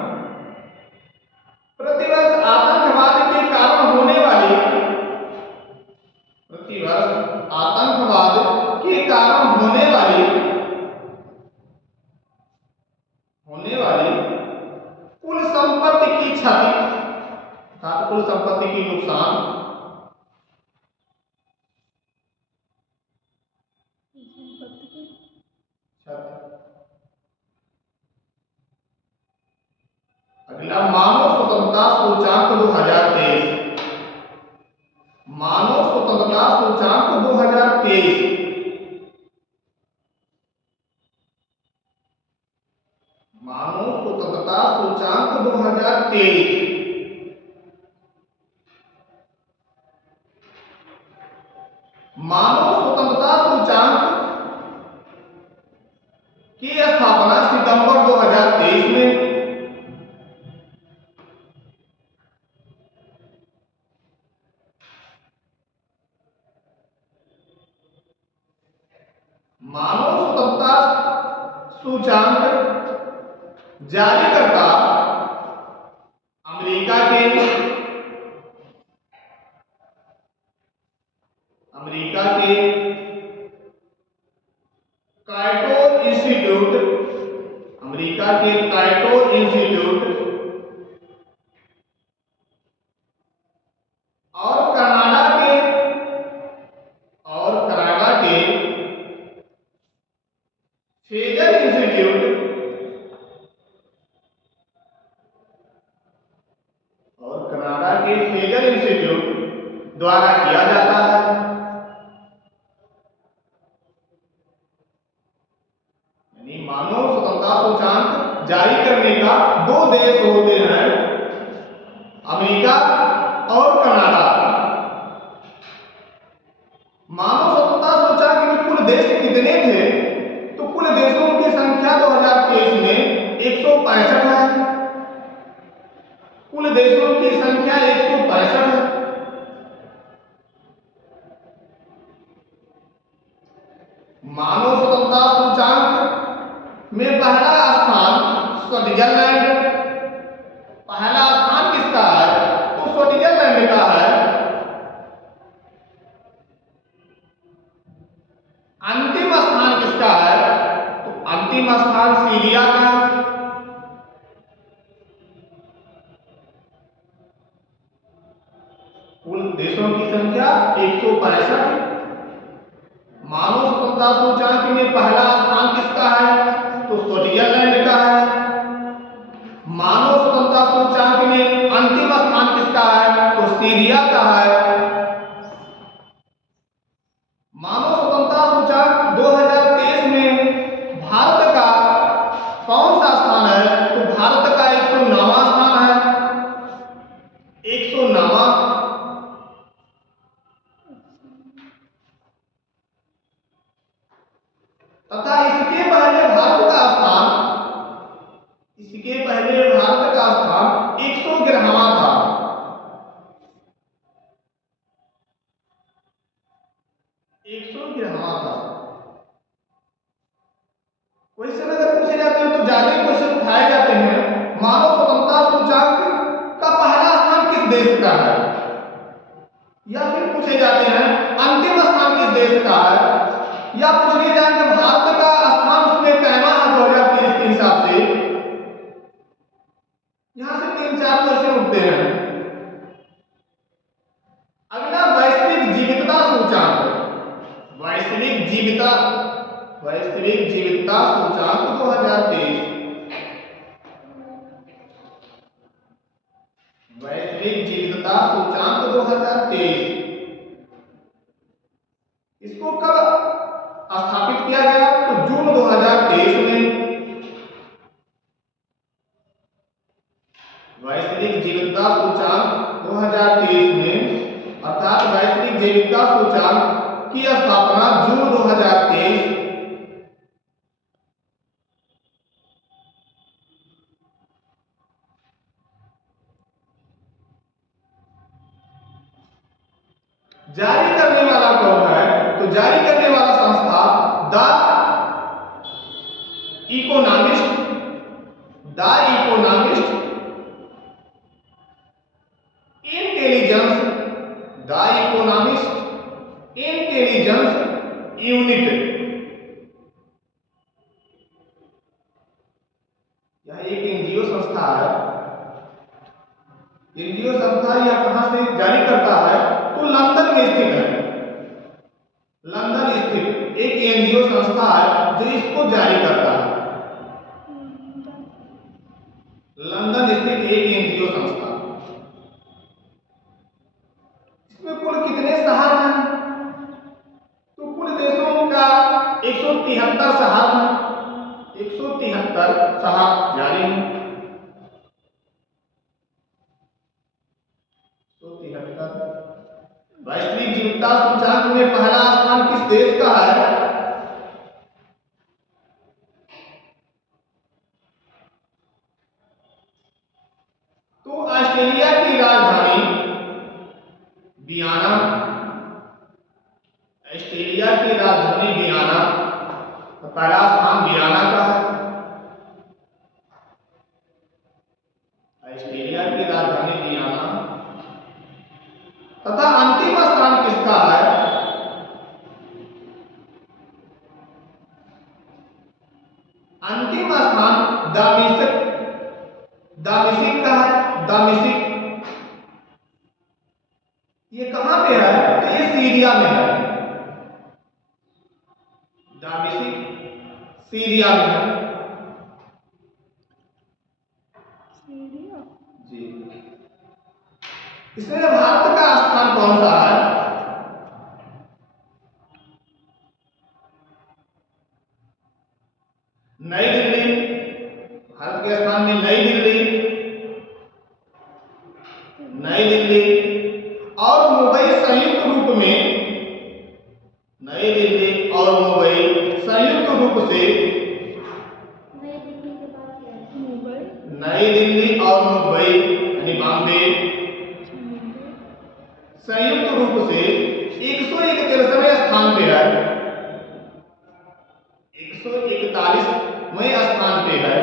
प्रतिवर्ष आतंकवाद के कारण होने वाली, प्रतिवर्ष आतंकवाद के कारण होने वाली कुल संपत्ति की क्षति, अर्थात कुल संपत्ति की नुकसान, अगला मानव स्वतंत्रता सूचकांक 2023, मानव स्वतंत्रता सूचकांक 2023, मानव स्वतंत्रता सूचकांक 2023। मानव स्वतंत्रता सूचकांक की स्थापना सितंबर 2023 में, मानव स्वतंत्रता सूचकांक जारीकर्ता अमेरिका के काइटो इंस्टीट्यूट, अमेरिका के काइटो इंस्टीट्यूट और कनाडा के फेजर इंस्टीट्यूट द्वारा किया जाता है। यानी मानव स्वतंत्रता सूचकांक जारी करने का दो देश होते हैं, अमेरिका और कनाडा। मानव स्वतंत्रता सूचकांक में कुल देश कितने थे? तो कुल देशों की संख्या 2023 में 165 है। कुल देशों की संख्या 165 है। मानव स्वतंत्रता सूचकांक में पहला स्थान स्विट्जरलैंड, पहला स्थान किसका है? तो स्विट्जरलैंड का है। अंतिम स्थान किसका है? तो अंतिम स्थान सीरिया का है। कुल देशों की संख्या 165, मानव स्वतंत्रता सूचांक में पहला स्थान किसका है? तो स्विट्जरलैंड का है। मानव स्वतंत्रता सूचांक में अंतिम स्थान किसका है? तो सीरिया का है। मानव स्वतंत्रता सूचांक 2023 में भारत का कौन सा स्थान है? तो भारत का 109वां स्थान है, 109वां। तथा इसके पहले भारत का स्थान 111वां था। 111वां था। क्वेश्चन अगर पूछे जाते हैं तो ज्यादा क्वेश्चन उठाए जाते हैं, मानव स्वतंत्रता सूचांक का पहला स्थान किस देश का है, या फिर पूछे जाते हैं अंतिम स्थान किस देश का है, या पूछे जाएंगे भारत का स्थान उसमें कहना है 2023 के हिसाब से। यहां से 3-4 क्वेश्चन उठते हैं। अगला वैश्विक जीवितता सूचांक, वैश्विक जीवितता सूचांक 2023, वैश्विक जीवितता सूचांक 2023, इसको कब स्थापित किया गया? तो जून 2023 में। वैश्विक जीवितता सूचांक 2023 में, अर्थात वैश्विक जीवितता सूचांक की स्थापना जून 2023। जारी करने वाला कौन है? तो जारी करने वाला संस्था द इकोनॉमिस्ट इंटेलिजेंस यूनिट। यह एक एनजीओ संस्था है। एनजीओ संस्था यह कहां से जारी करता है? तो लंदन में स्थित है। लंदन स्थित एक एनजीओ संस्था है जो इसको जारी करता है। लंदन स्थित एक एनजीओ संस्था। इसमें कुल कितने शहर हैं? तो कुल देशों का 173 शहर हैं। 173 शहर जारी हैं। 173। वैश्विक जीवितता सूचांक में पहला स्थान किस देश का है? तो ऑस्ट्रेलिया की राजधानी वियना, ऑस्ट्रेलिया की राजधानी वियना, तो पहला स्थान वियना का है। ऑस्ट्रेलिया की राजधानी वियना। तथा अंतिम स्थान किसका है? अंतिम स्थान दामिश्क का है। दामिश्क ये कहां पे है? तो ये सीरिया में है। दामिश्क सीरिया में है। जी। इसमें भारत का स्थान कौन सा है? नई दिल्ली। भारत के स्थान में नई दिल्ली और मुंबई संयुक्त रूप में, नई दिल्ली और मुंबई संयुक्त रूप से, नई दिल्ली और मुंबई यानी बॉम्बे संयुक्त रूप से 141वें स्थान पे है। 141वें स्थान पे है।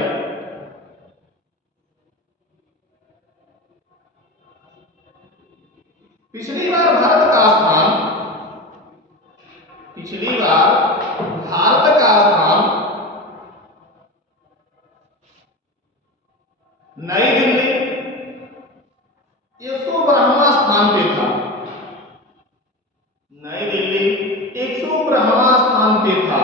पिछली बार भारत का स्थान नई दिल्ली 112वां स्थान पे था। नई दिल्ली 112वां स्थान पे था।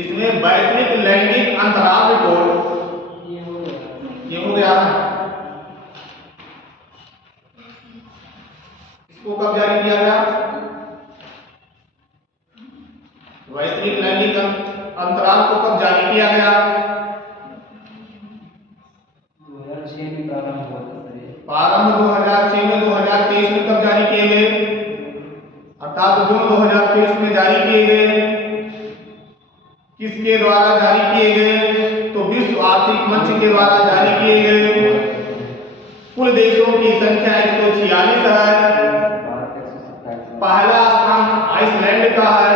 जिसमें वैश्विक लैंगिक अंतराल रिपोर्ट ये हो गया है। इसको कब जारी किया गया? वैश्विक लैंगिक अंतराल को कब जारी किया गया? 2006 में प्रारंभ हुआ था सर ये। प्रारंभ 2006 में, 2023 में कब जारी किए गए? अर्थात जून 2023 में जारी किए गए। किसके द्वारा जारी किए गए? तो विश्व आर्थिक मंच के द्वारा जारी किए गए। कुल देशों की संख्या 146 है। पहला स्थान आइसलैंड का है,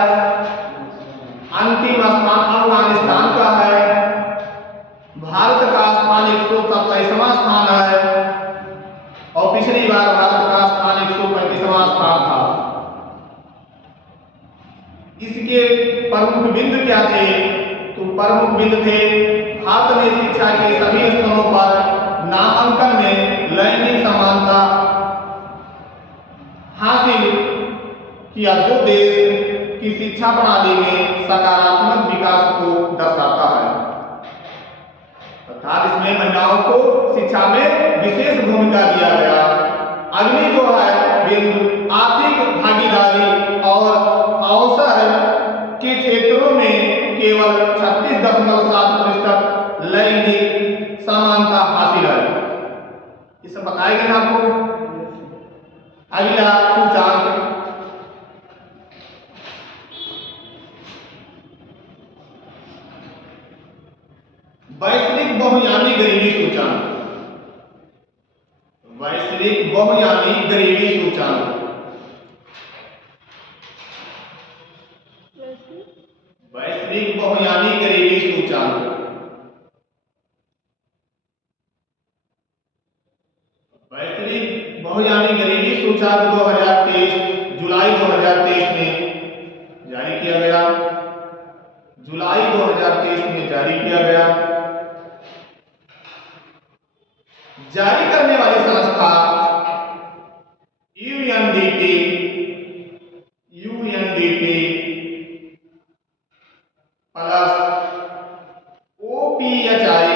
अंतिम स्थान अफगानिस्तान का है, भारत का स्थान 127वां स्थान है और पिछली बार भारत का स्थान 135वां स्थान था। इसके प्रमुख बिंदु क्या थे? तो प्रमुख बिंदु थे भारत में शिक्षा के सभी स्तरों पर नामांकन में लैंगिक समानता हासिल किया, जो देश की शिक्षा प्रणाली में सकारात्मक विकास को दर्शाता है। अर्थात इसमें महिलाओं को शिक्षा में विशेष भूमिका दिया गया। अगली जो है बिंदु आर्थिक भागीदारी और अवसर के क्षेत्रों में केवल 36.7% लैंगिक समानता हासिल है। ये सब बताएंगे ना आपको। अगला सूचकांक वैश्विक बहुआयामी गरीबी सूचकांक। वैश्विक बहुआयामी गरीबी सूचकांक वैश्विक बहुआयामी गरीबी सूचकांक वैश्विक बहुआयामी गरीबी सूचकांक 2023 जुलाई 2023 में जारी किया गया। जुलाई 2023 में जारी किया गया। जारी करने वाली संस्था यूएनडीपी प्लस ओपीएचआई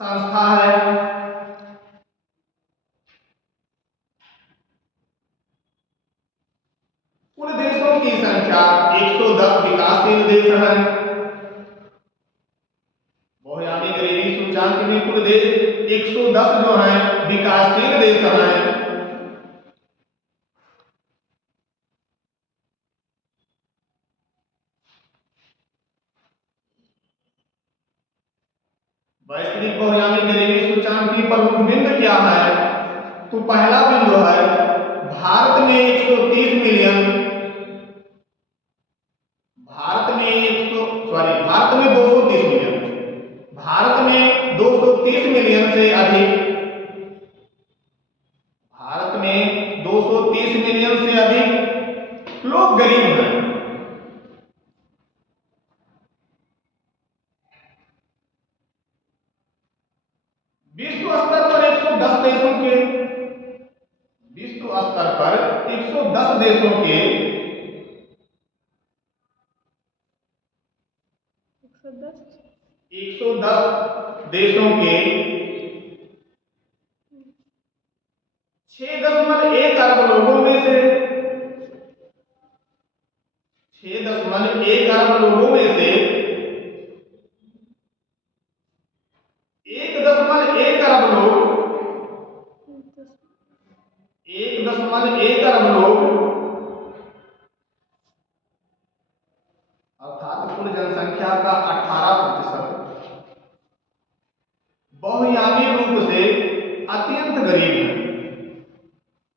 संस्था है। कुल देशों की संख्या 110 विकासशील देश है। बहुआयामी गरीबी सूचकांक में कुल देश 110 जो है विकासशील देश हैं। वैश्विक बहुआयामी गरीबी सूचकांक की प्रमुख बिंदु क्या है? तो पहला बिंदु है भारत में 130 मिलियन भारत में 230 मिलियन भारत में 230 मिलियन से अधिक भारत में 230 मिलियन से अधिक लोग गरीब हैं। विश्व स्तर पर 110 देशों के विश्व स्तर पर 110 देशों के 110 देशों के 6.1 अरब लोगों में से 6.1 अरब लोगों में से 1.1 अरब लोग 1.1 अरब लोग अर्थात कुल जनसंख्या का 18% बहुआयामी रूप से अत्यंत गरीब है।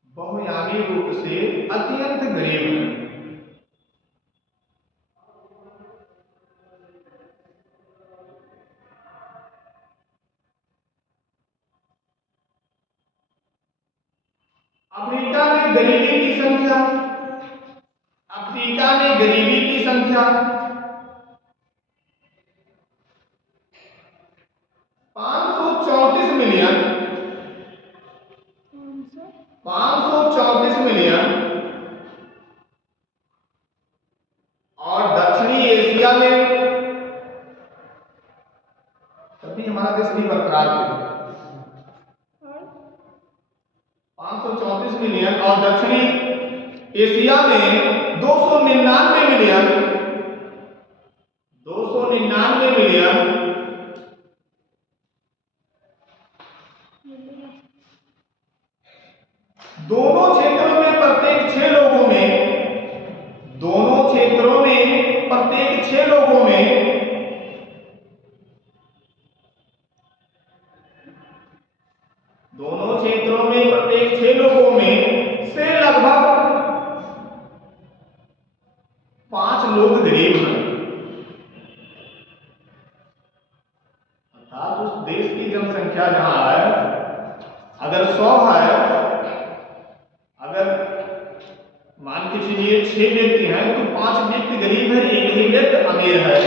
बहुआयामी रूप से अत्यंत गरीब है। अफ्रीका में गरीबी की संख्या अफ्रीका में गरीबी की संख्या 534 मिलियन लें, तभी हमारा देश नहीं बरकरार है। 534 मिलियन और दक्षिणी एशिया में 299 मिलियन 299 मिलियन दोनों क्षेत्रों में प्रत्येक 6 लोगों में दोनों क्षेत्रों में प्रत्येक 6 लोगों में दोनों क्षेत्रों में प्रत्येक 6 लोगों में से लगभग 5 लोग गरीब हैं। अर्थात उस देश की जनसंख्या जहां है, अगर 100 है, अगर मान के चलिए 6 व्यक्ति हैं तो 5 व्यक्ति गरीब है, एक ही व्यक्ति अमीर है।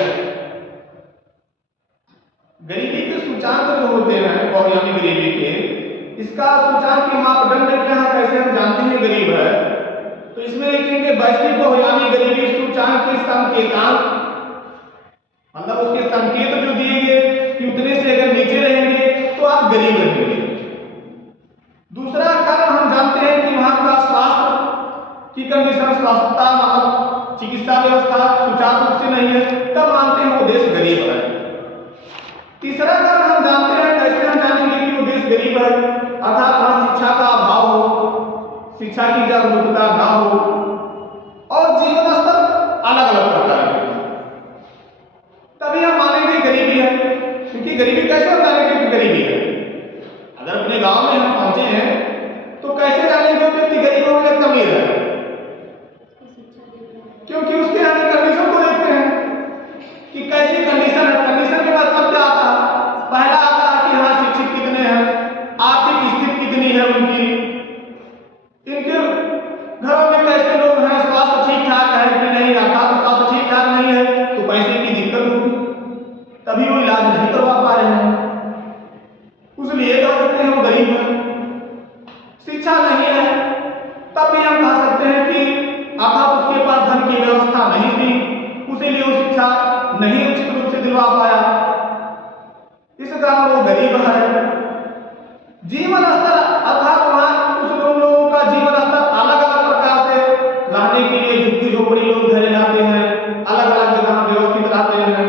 गरीबी के सूचांक जो होते हैं बहुआयामी गरीबी के, इसका सूचांक के मापदंड क्या है, कैसे हम जानते हैं गरीब है? तो इसमें देखेंगे वैश्विक बहुआयामी गरीबी सूचांक के संकेतांक, मतलब उसके संकेत जो दिए गए कि उतने से अगर नीचे रहेंगे तो आप गरीब रहेंगे। दूसरा कारण हम जानते हैं कि वहां का स्वास्थ्य की कंडीशन, स्वास्थ्यता मतलब चिकित्सा व्यवस्था सुचारू रूप से नहीं है, तब मानते हैं वो देश गरीब है। तीसरा कारण हम जानते हैं, कैसे हम जानेंगे कि वो देश गरीब है? अर्थात वहां शिक्षा का अभाव हो, शिक्षा की जागरूकता ना हो और जीवन स्तर अलग अलग प्रकार के, तभी हम मानेंगे गरीबी है। क्योंकि गरीबी कैसे हम जानेंगे कि गरीबी है? अगर अपने गांव में हम पहुंचे हैं तो कैसे जानेंगे व्यक्ति गरीब हो या अमीर है? क्योंकि उसके यहाँ की कंडीशन को देखते हैं कि कैसी कंडीशन है। कंडीशन के मतलब क्या आता है? पहला आता है कि हाँ शिक्षित कितने हैं, आर्थिक स्थिति कितनी है उनकी, इनके घरों में कैसे लोग हैं, स्वास्थ्य ठीक ठाक है कि नहीं, अर्थात स्वास्थ्य ठीक ठाक नहीं है तो पैसे की दिक्कत होगी, तभी वो इलाज नहीं करवा पा रहे हैं, इसलिए कह सकते हैं वो गरीब है। शिक्षा नहीं है, तब भी हम कह सकते हैं कि अर्थात उसके पास धन की व्यवस्था नहीं थी, उसीलिए वो शिक्षा नहीं उचित रूप से दिलवा पाया, इस कारण वो गरीब है। जीवन स्तर अर्थात वहां उस लोगों का जीवन स्तर अलग अलग प्रकार से, रहने के लिए झुग्गी झोपड़ी लोग घर लाते हैं, अलग अलग जगह व्यवस्थित रहते हैं,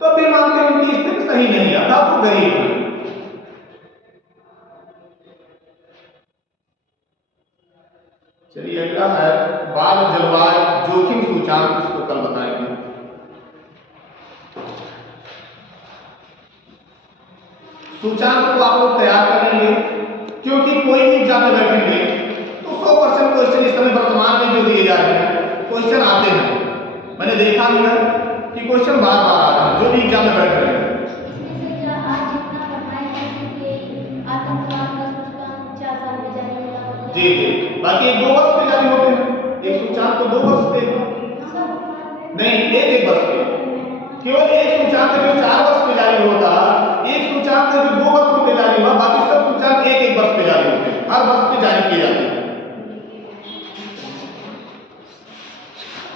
तो भी मानते हैं उनकी स्थिति सही नहीं है, अर्थात वो गरीब है। चलिए अगला है बाल जलवायु जोखिम सूचांक, इसको कल बताएंगे। सूचांक को आप लोग तैयार कर लेंगे, क्योंकि कोई भी एग्जाम में बैठेंगे तो 100% क्वेश्चन इस समय वर्तमान में जो दिए जा रहे हैं क्वेश्चन आते हैं। मैंने देखा भी है कि क्वेश्चन बार बार आ रहे हैं जो भी एग्जाम में बैठ रहे हैं। जी जी, बाकी 1-2 वर्ष पे जारी होते हैं, एक सूचांक को 2 वर्ष पे नहीं, एक वर्ष पे, केवल एक सूचांक जो 4